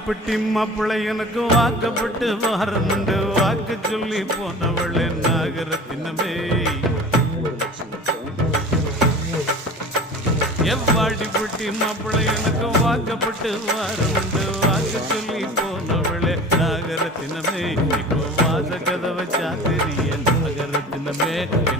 வாடிப்பட்டி மாப்பிள்ளை எனக்கு வாக்கப்பட்டு வாரமுண்டு வாக்கு சொல்லி போனவளே நாகரத்தினமே எவ்வாடிப்பட்டி மாப்பிள்ளை எனக்கு வாக்கப்பட்டு வாரமுண்டு வாக்கு சொல்லி போனவளே நாகரத்தினமே இப்போ வாச கதவை சாத்திரிய நாகரத்தினமே